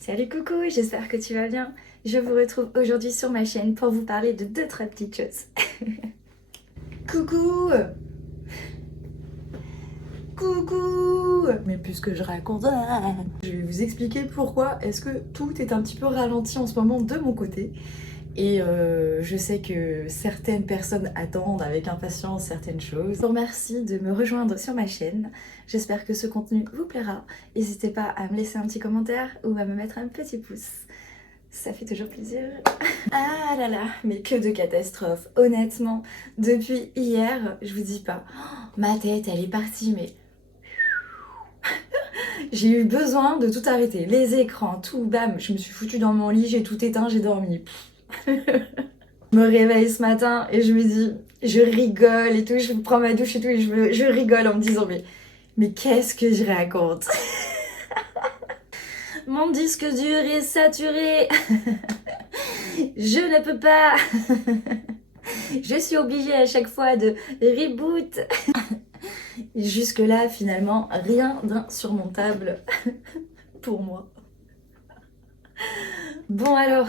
Salut coucou, j'espère que tu vas bien. Je vous retrouve aujourd'hui sur ma chaîne pour vous parler de deux trois petites choses. Coucou. Coucou. Mais puisque je raconte, je vais vous expliquer pourquoi est-ce que tout est un petit peu ralenti en ce moment de mon côté. Et je sais que certaines personnes attendent avec impatience certaines choses. Je vous remercie de me rejoindre sur ma chaîne. J'espère que ce contenu vous plaira. N'hésitez pas à me laisser un petit commentaire ou à me mettre un petit pouce. Ça fait toujours plaisir. Ah là là, mais que de catastrophes. Honnêtement, depuis hier, je vous dis pas, ma tête elle est partie, mais j'ai eu besoin de tout arrêter. Les écrans, tout, bam, je me suis foutue dans mon lit, j'ai tout éteint, j'ai dormi. Je me réveille ce matin et je me dis, je rigole et tout, je prends ma douche et tout, et je rigole en me disant, mais qu'est-ce que je raconte? Mon disque dur est saturé. Je ne peux pas. Je suis obligée à chaque fois de reboot. Jusque-là, finalement, rien d'insurmontable pour moi. Bon alors,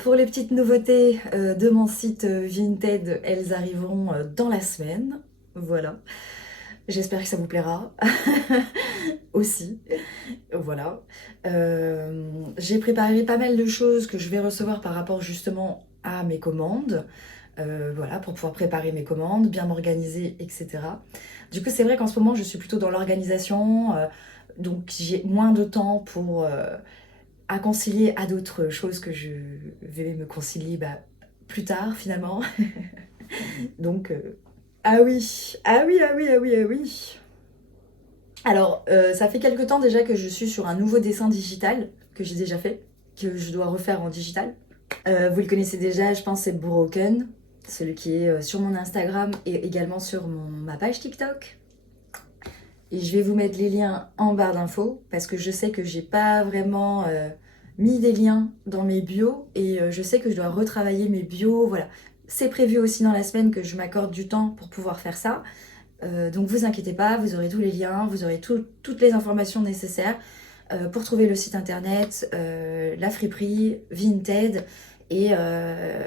pour les petites nouveautés de mon site Vinted, elles arriveront dans la semaine. Voilà. J'espère que ça vous plaira. Aussi. Voilà. J'ai préparé pas mal de choses que je vais recevoir par rapport justement à mes commandes. Voilà, pour pouvoir préparer mes commandes, bien m'organiser, etc. Du coup, c'est vrai qu'en ce moment, je suis plutôt dans l'organisation, donc j'ai moins de temps pour à concilier à d'autres choses que je vais me concilier plus tard finalement. Donc, ah oui, ah oui, ah oui, ah oui, ah oui. Alors, ça fait quelque temps déjà que je suis sur un nouveau dessin digital que j'ai déjà fait, que je dois refaire en digital. Vous le connaissez déjà, je pense, c'est Broken, celui qui est sur mon Instagram et également sur ma page TikTok. Et je vais vous mettre les liens en barre d'infos parce que je sais que j'ai pas vraiment mis des liens dans mes bios et je sais que je dois retravailler mes bios. Voilà, c'est prévu aussi dans la semaine que je m'accorde du temps pour pouvoir faire ça. Donc vous inquiétez pas, vous aurez tous les liens, vous aurez toutes les informations nécessaires pour trouver le site internet, la friperie, Vinted et, euh,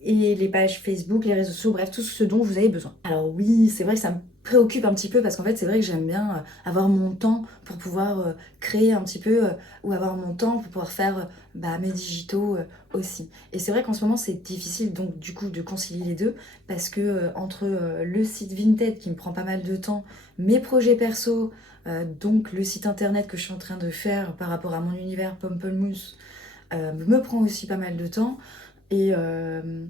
et les pages Facebook, les réseaux sociaux, bref, tout ce dont vous avez besoin. Alors oui, c'est vrai que ça me préoccupe un petit peu parce qu'en fait c'est vrai que j'aime bien avoir mon temps pour pouvoir créer un petit peu ou avoir mon temps pour pouvoir faire mes digitaux aussi. Et c'est vrai qu'en ce moment c'est difficile donc du coup de concilier les deux parce que entre le site Vinted qui me prend pas mal de temps, mes projets perso, donc le site internet que je suis en train de faire par rapport à mon univers Pamplemousse me prend aussi pas mal de temps. Et, euh,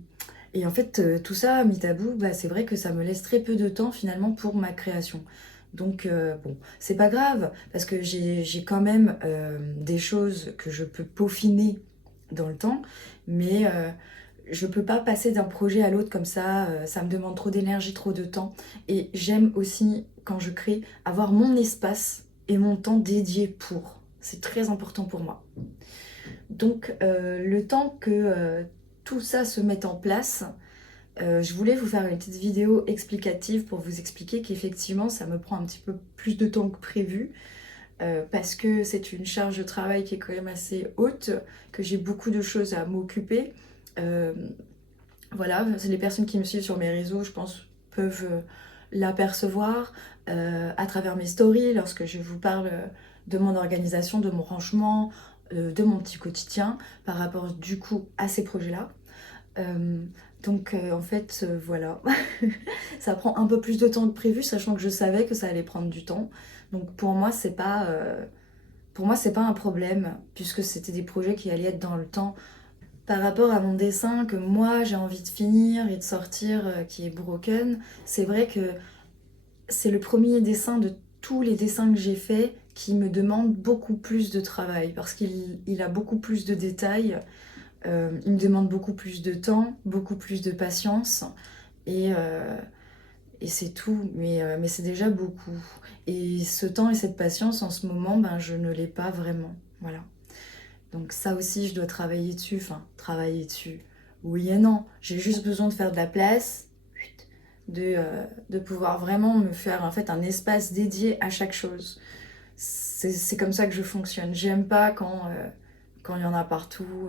et en fait, tout ça, mis à bout, c'est vrai que ça me laisse très peu de temps finalement pour ma création. Donc bon, c'est pas grave, parce que j'ai quand même des choses que je peux peaufiner dans le temps, mais je peux pas passer d'un projet à l'autre comme ça me demande trop d'énergie, trop de temps. Et j'aime aussi, quand je crée, avoir mon espace et mon temps dédié pour. C'est très important pour moi. Donc, le temps que tout ça se mette en place, je voulais vous faire une petite vidéo explicative pour vous expliquer qu'effectivement, ça me prend un petit peu plus de temps que prévu, parce que c'est une charge de travail qui est quand même assez haute, que j'ai beaucoup de choses à m'occuper. Euh, voilà, les personnes qui me suivent sur mes réseaux, je pense, peuvent l'apercevoir à travers mes stories, lorsque je vous parle de mon organisation, de mon rangement, de mon petit quotidien, par rapport du coup à ces projets-là. Euh, donc en fait, voilà, ça prend un peu plus de temps que prévu, sachant que je savais que ça allait prendre du temps. Donc pour moi, c'est pas un problème, puisque c'était des projets qui allaient être dans le temps par rapport à mon dessin que moi j'ai envie de finir et de sortir qui est broken. C'est vrai que c'est le premier dessin de tous les dessins que j'ai faits qui me demande beaucoup plus de travail parce qu'il a beaucoup plus de détails, il me demande beaucoup plus de temps, beaucoup plus de patience et, euh, et c'est tout, mais c'est déjà beaucoup. Et ce temps et cette patience en ce moment, je ne l'ai pas vraiment. Voilà. Donc ça aussi, je dois travailler dessus. Enfin, travailler dessus. Oui et non. J'ai juste besoin de faire de la place, de pouvoir vraiment me faire en fait un espace dédié à chaque chose. c'est comme ça que je fonctionne. J'aime pas quand il y en a partout.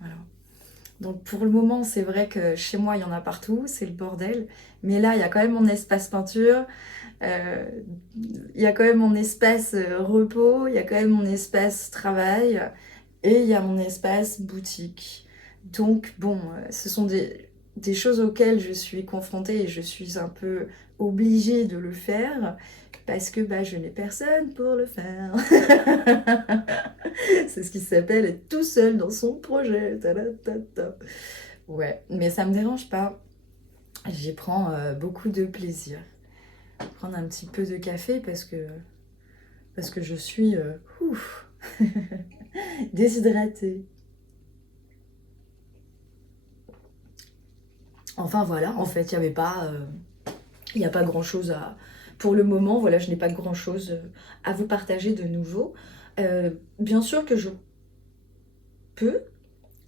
Voilà. Donc pour le moment, c'est vrai que chez moi, il y en a partout, c'est le bordel. Mais là, il y a quand même mon espace peinture, euh, il y a quand même mon espace repos, il y a quand même mon espace travail et il y a mon espace boutique. Donc bon, ce sont des choses auxquelles je suis confrontée et je suis un peu obligée de le faire parce que bah, je n'ai personne pour le faire. C'est ce qui s'appelle être tout seul dans son projet. Ta. Ouais, mais ça me dérange pas. J'y prends beaucoup de plaisir. Prendre un petit peu de café parce que je suis ouf, déshydratée. Enfin voilà, en fait, il n'y a pas grand-chose à... Pour le moment, voilà, je n'ai pas grand-chose à vous partager de nouveau. Bien sûr que je peux,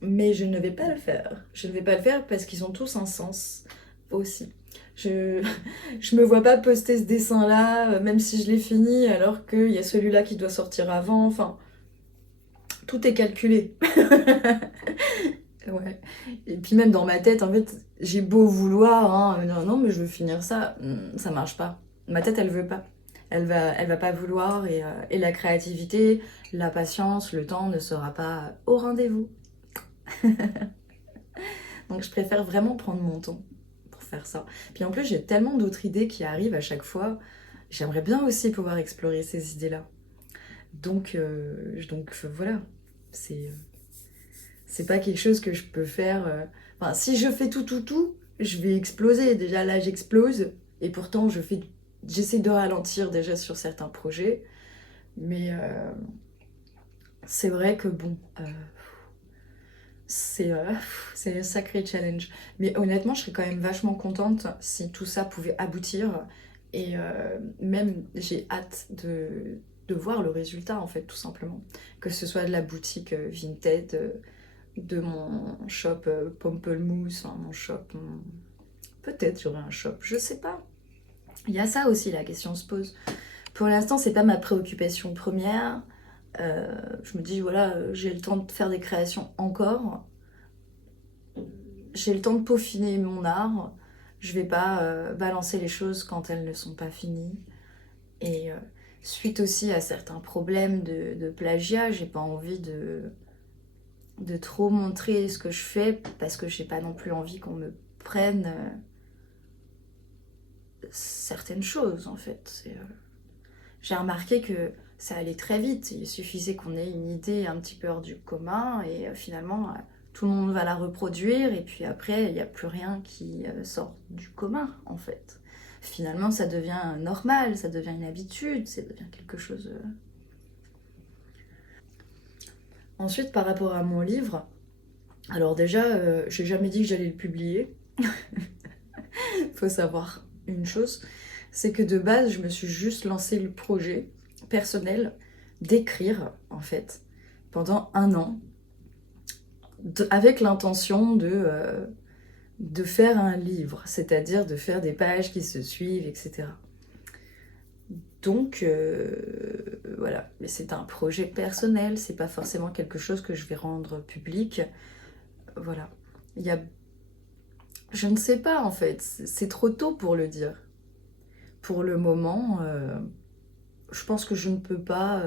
mais je ne vais pas le faire. Je ne vais pas le faire parce qu'ils ont tous un sens aussi. Je, je me vois pas poster ce dessin-là, même si je l'ai fini, alors qu'il y a celui-là qui doit sortir avant. Enfin, tout est calculé. Ouais. Et puis même dans ma tête, en fait, j'ai beau vouloir, hein, non, non, mais je veux finir ça, ça marche pas. Ma tête, elle veut pas. Elle va pas vouloir et la créativité, la patience, le temps ne sera pas au rendez-vous. Donc je préfère vraiment prendre mon temps pour faire ça. Puis en plus, j'ai tellement d'autres idées qui arrivent à chaque fois. J'aimerais bien aussi pouvoir explorer ces idées-là. Donc voilà, c'est c'est pas quelque chose que je peux faire. Enfin, si je fais tout, je vais exploser. Déjà là, j'explose. Et pourtant, j'essaie de ralentir déjà sur certains projets. Mais c'est vrai que bon, c'est euh, c'est un sacré challenge. Mais honnêtement, je serais quand même vachement contente si tout ça pouvait aboutir. Et même, j'ai hâte de voir le résultat, en fait, tout simplement. Que ce soit de la boutique Vinted, de mon shop Pamplemousse, hein, mon shop. Peut-être j'aurai un shop, je sais pas. Il y a ça aussi, la question se pose. Pour l'instant, c'est pas ma préoccupation première. Je me dis, voilà, j'ai le temps de faire des créations encore. J'ai le temps de peaufiner mon art. Je vais pas balancer les choses quand elles ne sont pas finies. Et suite aussi à certains problèmes de plagiat, j'ai pas envie de trop montrer ce que je fais parce que j'ai pas non plus envie qu'on me prenne certaines choses en fait. J'ai remarqué que ça allait très vite. Il suffisait qu'on ait une idée un petit peu hors du commun et finalement tout le monde va la reproduire et puis après il n'y a plus rien qui sort du commun en fait. Finalement ça devient normal, ça devient une habitude, ça devient quelque chose. Ensuite par rapport à mon livre, alors déjà j'ai jamais dit que j'allais le publier. Faut savoir une chose, c'est que de base, je me suis juste lancé le projet personnel d'écrire, en fait, pendant un an, avec l'intention de faire un livre, c'est-à-dire de faire des pages qui se suivent, etc. Donc, voilà, mais c'est un projet personnel, c'est pas forcément quelque chose que je vais rendre public. Voilà. Il y a... Je ne sais pas, en fait, c'est trop tôt pour le dire. Pour le moment, je pense que je peux pas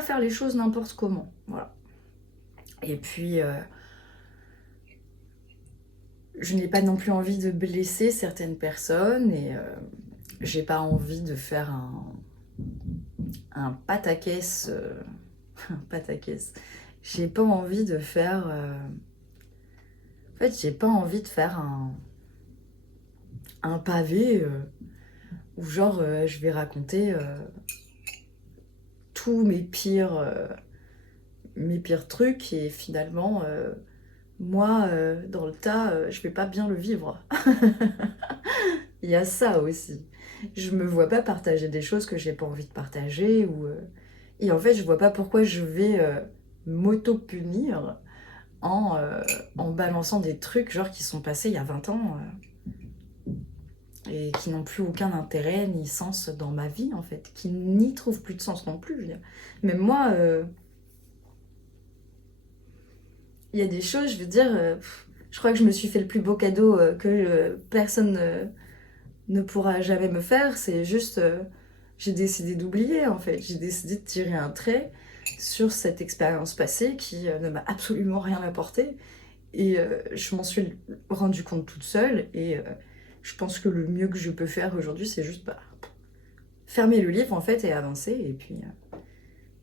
faire les choses n'importe comment, voilà. Et puis, je n'ai pas non plus envie de blesser certaines personnes et j'ai pas envie de faire un pataquès, un pataquès. J'ai pas envie de faire, en fait, j'ai pas envie de faire un pavé où genre je vais raconter tous mes pires trucs et finalement moi dans le tas je vais pas bien le vivre. Il y a ça aussi. Je me vois pas partager des choses que j'ai pas envie de partager et en fait je vois pas pourquoi je vais m'auto-punir en balançant des trucs genre qui sont passés il y a 20 ans. et qui n'ont plus aucun intérêt ni sens dans ma vie en fait, qui n'y trouvent plus de sens non plus. Je veux dire. Même moi, il y a des choses, je veux dire, je crois que je me suis fait le plus beau cadeau que personne ne pourra jamais me faire, c'est juste, j'ai décidé d'oublier en fait, j'ai décidé de tirer un trait sur cette expérience passée qui ne m'a absolument rien apporté, et je m'en suis rendu compte toute seule, et je pense que le mieux que je peux faire aujourd'hui, c'est juste fermer le livre en fait et avancer,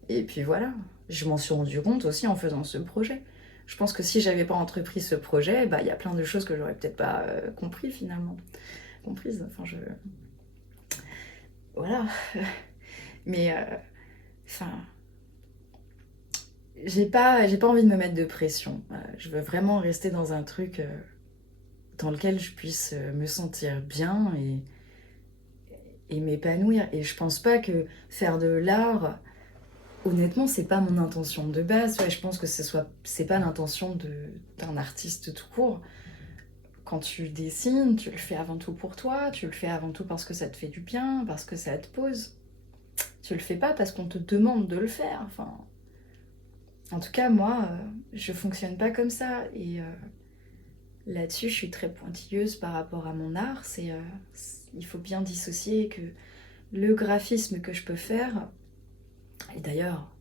et puis voilà. Je m'en suis rendu compte aussi en faisant ce projet. Je pense que si j'avais pas entrepris ce projet, il y a plein de choses que j'aurais peut-être pas compris finalement. Comprises, enfin je... Voilà. Mais, enfin... j'ai pas envie de me mettre de pression. Je veux vraiment rester dans un truc dans lequel je puisse me sentir bien et m'épanouir. Et je pense pas que faire de l'art, honnêtement, c'est pas mon intention de base. Ouais, je pense que c'est pas l'intention d'un artiste tout court. Quand tu dessines, tu le fais avant tout pour toi, tu le fais avant tout parce que ça te fait du bien, parce que ça te pose. Tu le fais pas parce qu'on te demande de le faire. Enfin, en tout cas, moi, je fonctionne pas comme ça. Et là-dessus, je suis très pointilleuse par rapport à mon art. Il faut bien dissocier que le graphisme que je peux faire, et d'ailleurs,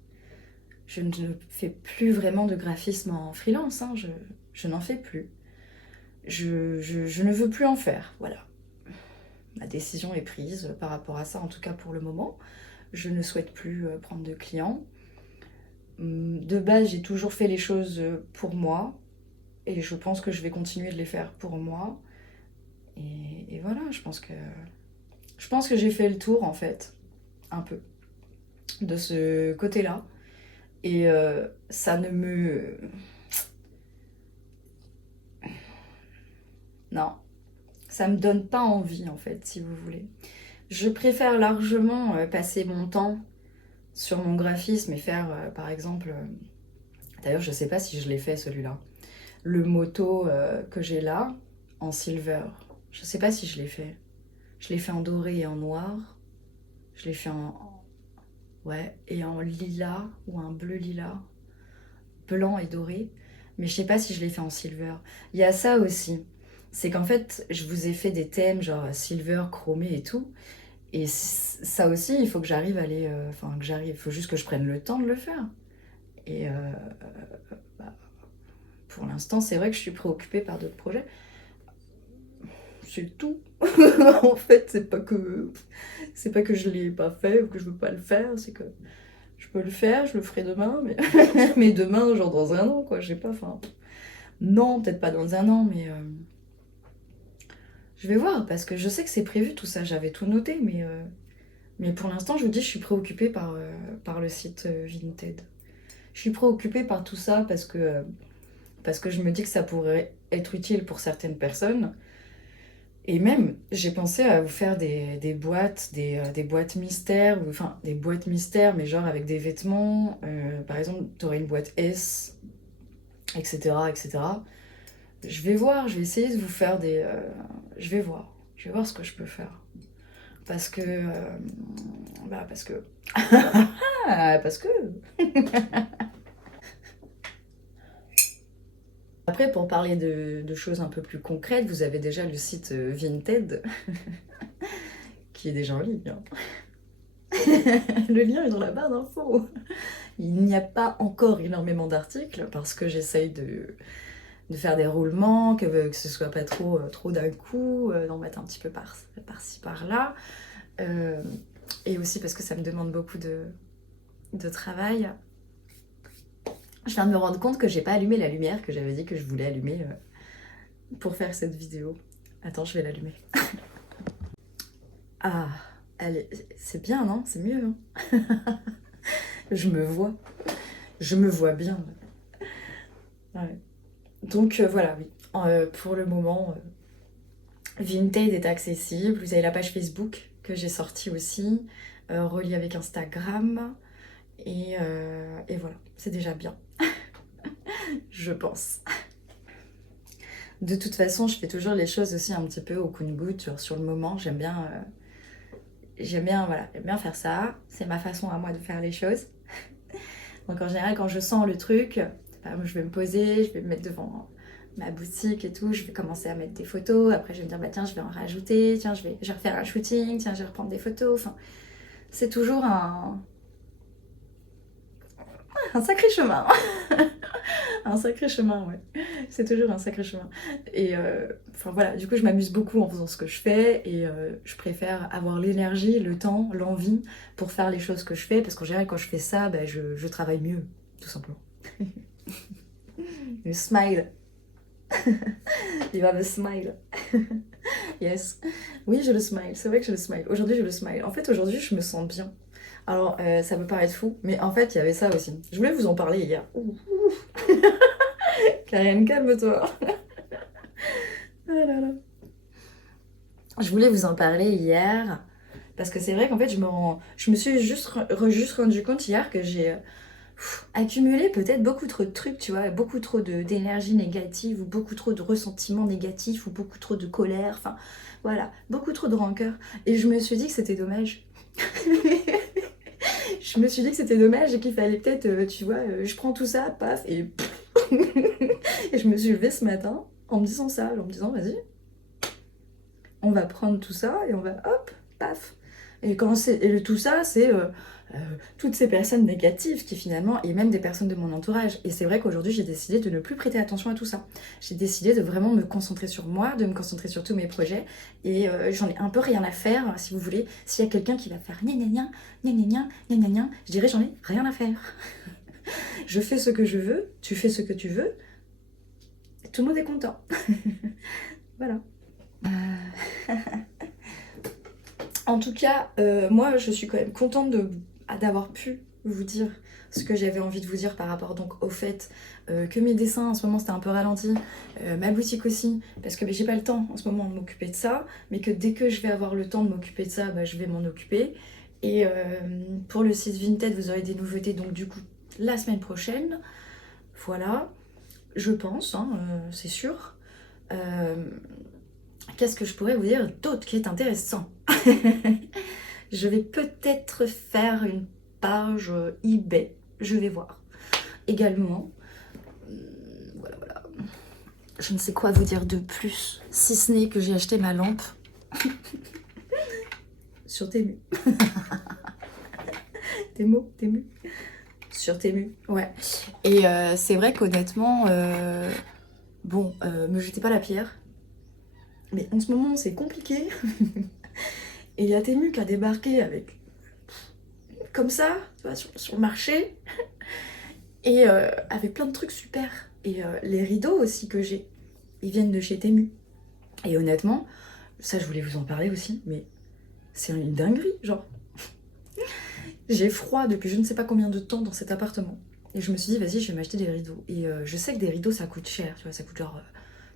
je ne fais plus vraiment de graphisme en freelance, hein, je n'en fais plus. Je ne veux plus en faire, voilà. Ma décision est prise par rapport à ça, en tout cas pour le moment. Je ne souhaite plus prendre de clients. De base, j'ai toujours fait les choses pour moi, et je pense que je vais continuer de les faire pour moi. Et voilà, je pense que j'ai fait le tour en fait, un peu, de ce côté-là. Et ça ne me... Non, ça me donne pas envie en fait, si vous voulez. Je préfère largement passer mon temps sur mon graphisme et faire, par exemple... d'ailleurs, je sais pas si je l'ai fait celui-là. Le moto que j'ai là, en silver. Je sais pas si je l'ai fait. Je l'ai fait en doré et en noir. Je l'ai fait en... Ouais, et en lilas ou un bleu lilas. Blanc et doré. Mais je sais pas si je l'ai fait en silver. Il y a ça aussi. C'est qu'en fait, je vous ai fait des thèmes genre silver, chromé et tout. Et ça aussi, il faut que j'arrive à les... Enfin, que j'arrive. Il faut juste que je prenne le temps de le faire. Et bah, pour l'instant, c'est vrai que je suis préoccupée par d'autres projets. C'est tout. En fait, c'est pas que je l'ai pas fait ou que je veux pas le faire, c'est que je peux le faire, je le ferai demain, mais mais demain, genre dans un an, quoi, je sais pas, enfin non, peut-être pas dans un an, mais je vais voir parce que je sais que c'est prévu tout ça, j'avais tout noté, mais pour l'instant, je vous dis, je suis préoccupée par le site Vinted. Je suis préoccupée par tout ça parce que je me dis que ça pourrait être utile pour certaines personnes. Et même, j'ai pensé à vous faire des boîtes, des boîtes mystères, enfin des boîtes mystères, mais genre avec des vêtements. Par exemple, tu aurais une boîte S, etc., etc. Je vais voir, je vais essayer de vous faire des... je vais voir ce que je peux faire. Parce que... parce que... parce que... Après, pour parler de choses un peu plus concrètes, vous avez déjà le site Vinted, qui est déjà en ligne, hein. Le lien est dans la barre d'infos. Il n'y a pas encore énormément d'articles parce que j'essaye de faire des roulements, que ce soit pas trop d'un coup, d'en mettre un petit peu par-ci par-là. Et aussi parce que ça me demande beaucoup de travail. Je viens de me rendre compte que j'ai pas allumé la lumière que j'avais dit que je voulais allumer pour faire cette vidéo. Attends, je vais l'allumer. Ah, allez, c'est bien, non? C'est mieux, hein? Je me vois. Je me vois bien. Ouais. Donc voilà, oui. Pour le moment, Vinted est accessible. Vous avez la page Facebook que j'ai sortie aussi, reliée avec Instagram. Et voilà, c'est déjà bien, je pense. De toute façon, je fais toujours les choses aussi un petit peu au compte-gouttes, sur le moment. Voilà, j'aime bien faire ça. C'est ma façon à moi de faire les choses. Donc en général, quand je sens le truc, je vais me poser, je vais me mettre devant ma boutique et tout, je vais commencer à mettre des photos. Après, je vais me dire, bah tiens, je vais en rajouter, tiens, je vais refaire un shooting, tiens, je vais reprendre des photos. Enfin, c'est toujours un sacré chemin. Un sacré chemin, ouais. C'est toujours un sacré chemin. Et enfin voilà, du coup, je m'amuse beaucoup en faisant ce que je fais et je préfère avoir l'énergie, le temps, l'envie pour faire les choses que je fais parce qu'en général, quand je fais ça, bah, je travaille mieux, tout simplement. Le smile. You have a smile. Yes. Oui, j'ai le smile. C'est vrai que j'ai le smile. Aujourd'hui, j'ai le smile. En fait, aujourd'hui, je me sens bien. Alors, ça peut paraître fou, mais en fait, il y avait ça aussi. Je voulais vous en parler hier. Ouh, ouh. Karen, calme-toi. Ah là là. Je voulais vous en parler hier, parce que c'est vrai qu'en fait, je me suis juste rendu compte hier que j'ai accumulé peut-être beaucoup trop de trucs, tu vois, beaucoup trop d'énergie négative, ou beaucoup trop de ressentiments négatifs, ou beaucoup trop de colère, enfin, voilà, beaucoup trop de rancœur. Et je me suis dit que c'était dommage. Je me suis dit que c'était dommage et qu'il fallait peut-être, tu vois, je prends tout ça, paf, et... et je me suis levée ce matin en me disant ça, en me disant, vas-y, on va prendre tout ça et on va, hop, paf. Tout ça, c'est toutes ces personnes négatives qui finalement, et même des personnes de mon entourage. Et c'est vrai qu'aujourd'hui, j'ai décidé de ne plus prêter attention à tout ça. J'ai décidé de vraiment me concentrer sur moi, de me concentrer sur tous mes projets. Et j'en ai un peu rien à faire, si vous voulez. S'il y a quelqu'un qui va faire gna gna gna, gna gna gna, gna gna gna, je dirais j'en ai rien à faire. Je fais ce que je veux, tu fais ce que tu veux, et tout le monde est content. Voilà. En tout cas, moi, je suis quand même contente d'avoir pu vous dire ce que j'avais envie de vous dire par rapport donc au fait que mes dessins en ce moment c'était un peu ralenti, ma boutique aussi, parce que j'ai pas le temps en ce moment de m'occuper de ça, mais que dès que je vais avoir le temps de m'occuper de ça, bah, je vais m'en occuper. Et pour le site Vinted, vous aurez des nouveautés donc du coup la semaine prochaine. Voilà, je pense, hein, c'est sûr. Qu'est-ce que je pourrais vous dire d'autre qui est intéressant? Je vais peut-être faire une page eBay, je vais voir. Également, voilà, voilà. Je ne sais quoi vous dire de plus, si ce n'est que j'ai acheté ma lampe sur Temu. Temu sur Temu, ouais. Et c'est vrai qu'honnêtement, bon, me jetez pas la pierre, mais en ce moment c'est compliqué. Et il y a Temu qui a débarqué avec comme ça, tu vois, sur le marché, et avec plein de trucs super. Et les rideaux aussi que j'ai, ils viennent de chez Temu. Et honnêtement, ça je voulais vous en parler aussi, mais c'est une dinguerie, genre. J'ai froid depuis je ne sais pas combien de temps dans cet appartement. Et je me suis dit, vas-y, je vais m'acheter des rideaux. Et je sais que des rideaux, ça coûte cher, tu vois, ça coûte genre,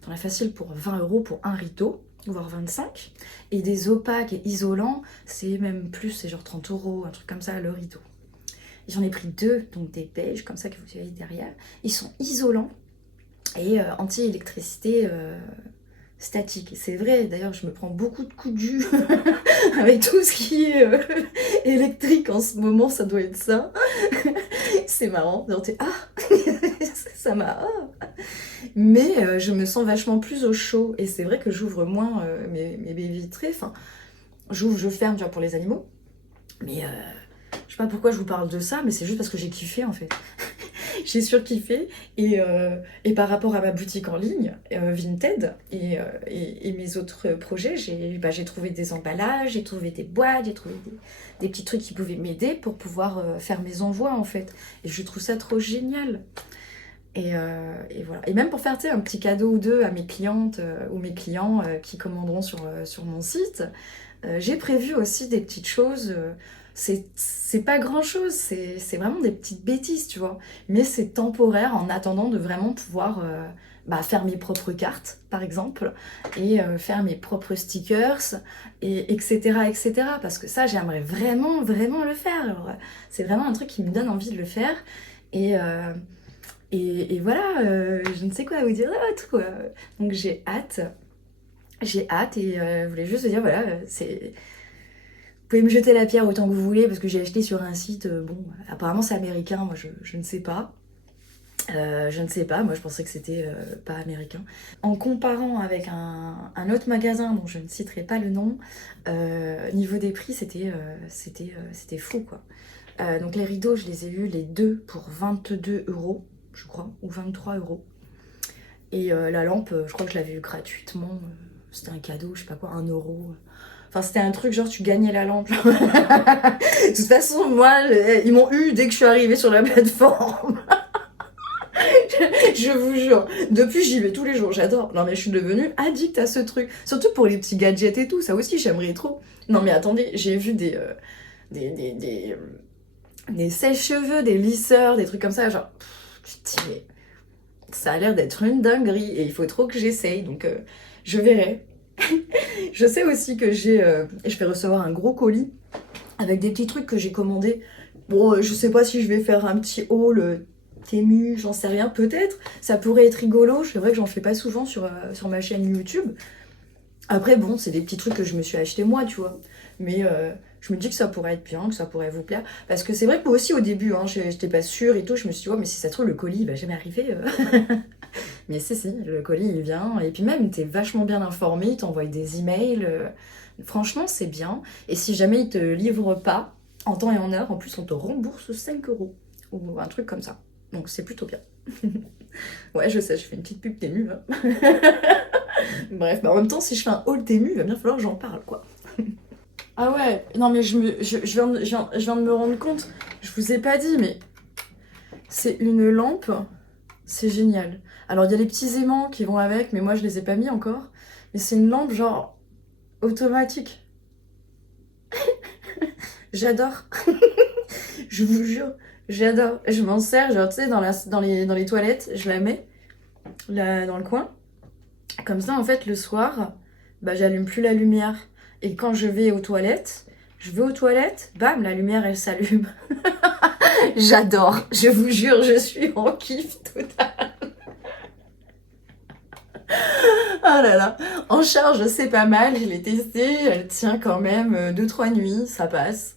t'en as facile pour 20 € pour un rideau, voire 25. Et des opaques et isolants, c'est même plus, c'est genre 30 €, un truc comme ça, le rideau. J'en ai pris deux, donc des beiges, comme ça que vous voyez derrière. Ils sont isolants et anti-électricité statique. Et c'est vrai, d'ailleurs, je me prends beaucoup de coups de jus avec tout ce qui est électrique en ce moment, ça doit être ça. C'est marrant, genre ça m'a... Ah. Mais je me sens vachement plus au chaud. Et c'est vrai que j'ouvre moins mes baies vitrées. Enfin, je ferme, tu vois, pour les animaux. Mais je sais pas pourquoi je vous parle de ça, mais c'est juste parce que j'ai kiffé en fait. J'ai surkiffé et par rapport à ma boutique en ligne, Vinted, et mes autres projets, j'ai trouvé des emballages, j'ai trouvé des boîtes, j'ai trouvé des petits trucs qui pouvaient m'aider pour pouvoir faire mes envois en fait. Et je trouve ça trop génial. Et voilà. Et même pour faire un petit cadeau ou deux à mes clientes ou mes clients qui commanderont sur mon site, j'ai prévu aussi des petites choses. C'est pas grand chose, c'est vraiment des petites bêtises, tu vois. Mais c'est temporaire en attendant de vraiment pouvoir faire mes propres cartes, par exemple, et faire mes propres stickers, et etc., etc. Parce que ça, j'aimerais vraiment, vraiment le faire. Alors, c'est vraiment un truc qui me donne envie de le faire. Et Et voilà, je ne sais quoi vous dire d'autre, quoi. Donc j'ai hâte. J'ai hâte et je voulais juste vous dire, voilà, c'est... Vous pouvez me jeter la pierre autant que vous voulez parce que j'ai acheté sur un site, bon, apparemment c'est américain, moi je ne sais pas. Je ne sais pas, moi je pensais que c'était pas américain. En comparant avec un autre magasin dont je ne citerai pas le nom, niveau des prix c'était fou quoi. Donc les rideaux je les ai eus les deux pour 22 € je crois, ou 23 €. Et la lampe, je crois que je l'avais eu gratuitement, c'était un cadeau, je sais pas quoi, 1 €. Enfin, c'était un truc genre tu gagnais la lampe. De toute façon, moi, ils m'ont eu dès que je suis arrivée sur la plateforme. Je vous jure. Depuis, j'y vais tous les jours. J'adore. Non, mais je suis devenue addict à ce truc. Surtout pour les petits gadgets et tout. Ça aussi, j'aimerais trop. Non, mais attendez, j'ai vu des sèche-cheveux, des lisseurs, des trucs comme ça. Genre, je te dis, mais ça a l'air d'être une dinguerie. Et il faut trop que j'essaye. Donc, je verrai. Je sais aussi que je vais recevoir un gros colis avec des petits trucs que j'ai commandés. Bon, je sais pas si je vais faire un petit haul Temu, j'en sais rien, peut-être. Ça pourrait être rigolo. C'est vrai que j'en fais pas souvent sur ma chaîne YouTube. Après, bon, c'est des petits trucs que je me suis acheté moi, tu vois. Mais je me dis que ça pourrait être bien, que ça pourrait vous plaire. Parce que c'est vrai que moi aussi, au début, hein, j'étais pas sûre et tout. Je me suis dit, ouais, mais si ça se trouve, le colis, il va jamais arriver. Mais si, le colis, il vient. Et puis même, t'es vachement bien informé, il t'envoie des emails. Franchement, c'est bien. Et si jamais il te livre pas, en temps et en heure, en plus, on te rembourse 5 € ou un truc comme ça. Donc c'est plutôt bien. Ouais, je sais, je fais une petite pub Temu. Hein. Bref, bah en même temps, si je fais un haul Temu, il va bien falloir que j'en parle, quoi. Ah ouais, non mais je viens de me rendre compte, je vous ai pas dit, mais c'est une lampe, c'est génial. Alors il y a les petits aimants qui vont avec, mais moi je les ai pas mis encore. Mais c'est une lampe genre automatique. J'adore. Je vous jure, j'adore. Je m'en sers, genre, tu sais, dans les toilettes, je la mets là, dans le coin. Comme ça, en fait, le soir, bah, j'allume plus la lumière. Et quand je vais aux toilettes, bam, la lumière, elle s'allume. J'adore. Je vous jure, je suis en kiff total. Oh là là. En charge, c'est pas mal. Je l'ai testée. Elle tient quand même 2-3 nuits. Ça passe.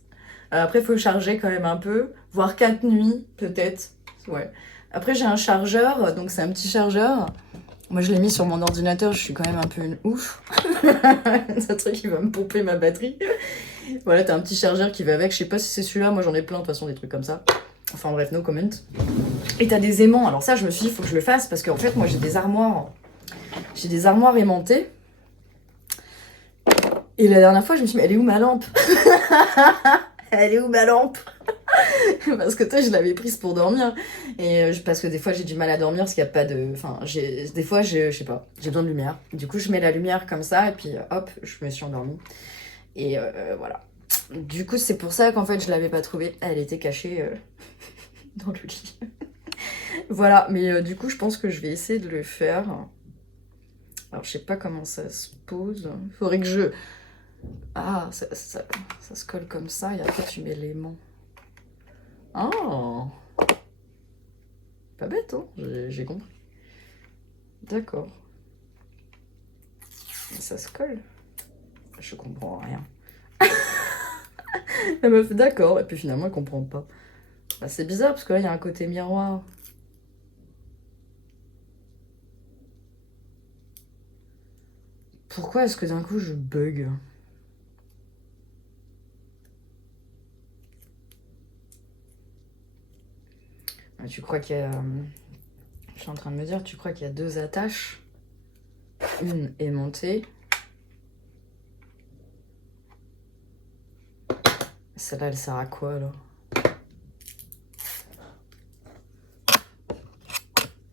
Après, il faut charger quand même un peu, voire 4 nuits, peut-être. Ouais. Après, j'ai un chargeur, donc c'est un petit chargeur. Moi, je l'ai mis sur mon ordinateur, je suis quand même un peu une ouf. C'est un truc qui va me pomper ma batterie. Voilà, t'as un petit chargeur qui va avec. Je sais pas si c'est celui-là, moi j'en ai plein, de toute façon, des trucs comme ça. Enfin bref, no comment. Et t'as des aimants. Alors ça, je me suis dit, il faut que je le fasse parce qu'en fait, moi, j'ai des armoires. J'ai des armoires aimantées. Et la dernière fois, je me suis dit, mais elle est où ma lampe? Elle est où ma lampe? Parce que toi, je l'avais prise pour dormir. Et parce que des fois, j'ai du mal à dormir parce qu'il n'y a pas de. Enfin, des fois, je sais pas, j'ai besoin de lumière. Du coup, je mets la lumière comme ça et puis hop, je me suis endormie. Et voilà. Du coup, c'est pour ça qu'en fait, je l'avais pas trouvée. Elle était cachée dans le lit. Voilà, mais du coup, je pense que je vais essayer de le faire. Alors, je sais pas comment ça se pose. Faudrait que je. Ah, ça se colle comme ça et après, tu mets l'aimant. Oh! Pas bête, hein? J'ai compris. D'accord. Ça se colle. Je comprends rien. La meuf, d'accord. Et puis finalement, elle comprend pas. Bah, c'est bizarre parce que là, il y a un côté miroir. Pourquoi est-ce que d'un coup, je bug? Ah, tu crois qu'il y a... Je suis en train de me dire, tu crois qu'il y a deux attaches? Une aimantée. Celle-là, elle sert à quoi, alors?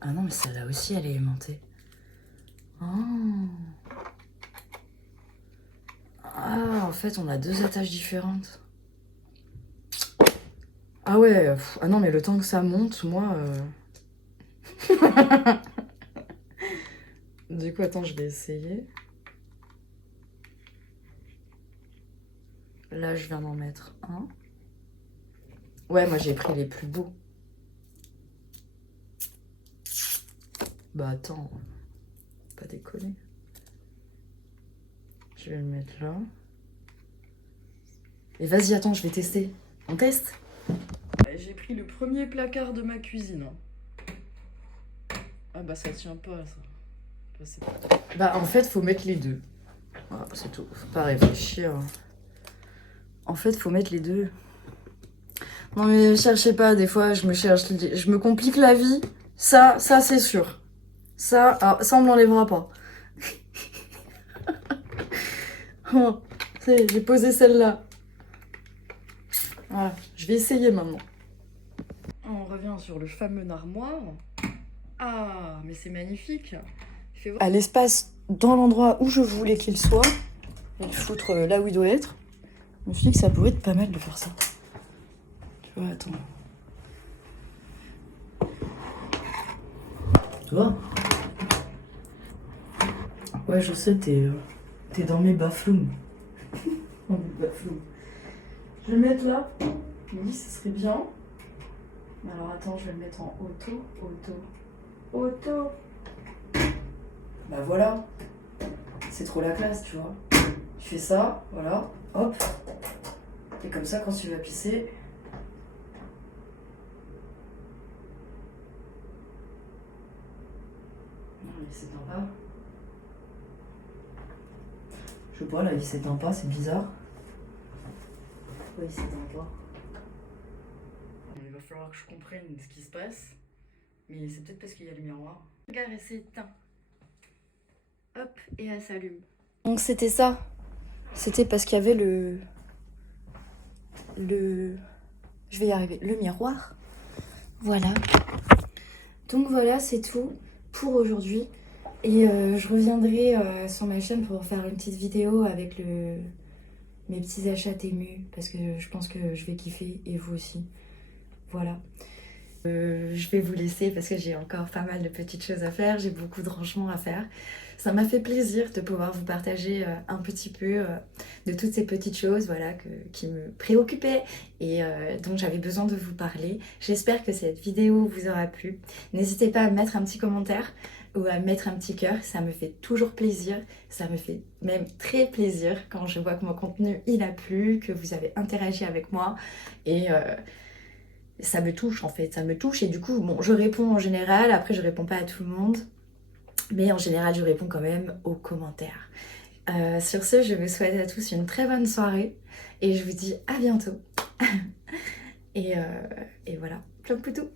Ah non, mais celle-là aussi, elle est aimantée. Oh. Ah, en fait, on a deux attaches différentes. Ah ouais, ah non, mais le temps que ça monte, moi... Du coup, attends, je vais essayer. Là, je viens d'en mettre un. Ouais, moi, j'ai pris les plus beaux. Bah attends, pas déconner. Je vais le mettre là. Et vas-y, attends, je vais tester. On teste? J'ai pris le premier placard de ma cuisine. Ah bah ça tient pas ça. Bah en fait, faut mettre les deux. Voilà, c'est tout. Faut pas réfléchir. En fait, faut mettre les deux. Non mais cherchez pas, des fois je me complique la vie. Ça c'est sûr. Ça, alors, ça on me l'enlèvera pas. Oh, j'ai posé celle-là. Voilà, je vais essayer maintenant. On revient sur le fameux armoire. Ah, mais c'est magnifique. À l'espace, dans l'endroit où je voulais qu'il soit, et le foutre là où il doit être. Je me suis dit que ça pourrait être pas mal de faire ça. Tu vois, attends. Tu vois? Ouais, je sais, t'es dans mes baflums. Dans mes baflums. Je vais le mettre là. Oui, ce serait bien. Alors attends, je vais le mettre en auto. Bah voilà. C'est trop la classe, tu vois. Tu fais ça, voilà, hop. Et comme ça, quand tu vas pisser... Non, il s'éteint pas. Je sais pas, là, il s'éteint pas, c'est bizarre. Pourquoi il s'éteint pas? Il va falloir que je comprenne ce qui se passe. Mais c'est peut-être parce qu'il y a le miroir. Regarde, et c'est éteint. Hop, et elle s'allume. Donc c'était ça. C'était parce qu'il y avait je vais y arriver. Le miroir. Voilà. Donc voilà, c'est tout pour aujourd'hui. Et je reviendrai sur ma chaîne pour faire une petite vidéo avec mes petits achats Temu. Parce que je pense que je vais kiffer et vous aussi. Voilà. Je vais vous laisser parce que j'ai encore pas mal de petites choses à faire. J'ai beaucoup de rangements à faire. Ça m'a fait plaisir de pouvoir vous partager un petit peu de toutes ces petites choses voilà, qui me préoccupaient et dont j'avais besoin de vous parler. J'espère que cette vidéo vous aura plu. N'hésitez pas à mettre un petit commentaire ou à mettre un petit cœur. Ça me fait toujours plaisir. Ça me fait même très plaisir quand je vois que mon contenu il a plu, que vous avez interagi avec moi et... ça me touche en fait, ça me touche et du coup, bon, je réponds en général, après je réponds pas à tout le monde, mais en général je réponds quand même aux commentaires. Sur ce, je vous souhaite à tous une très bonne soirée et je vous dis à bientôt. et voilà, plein de poutous.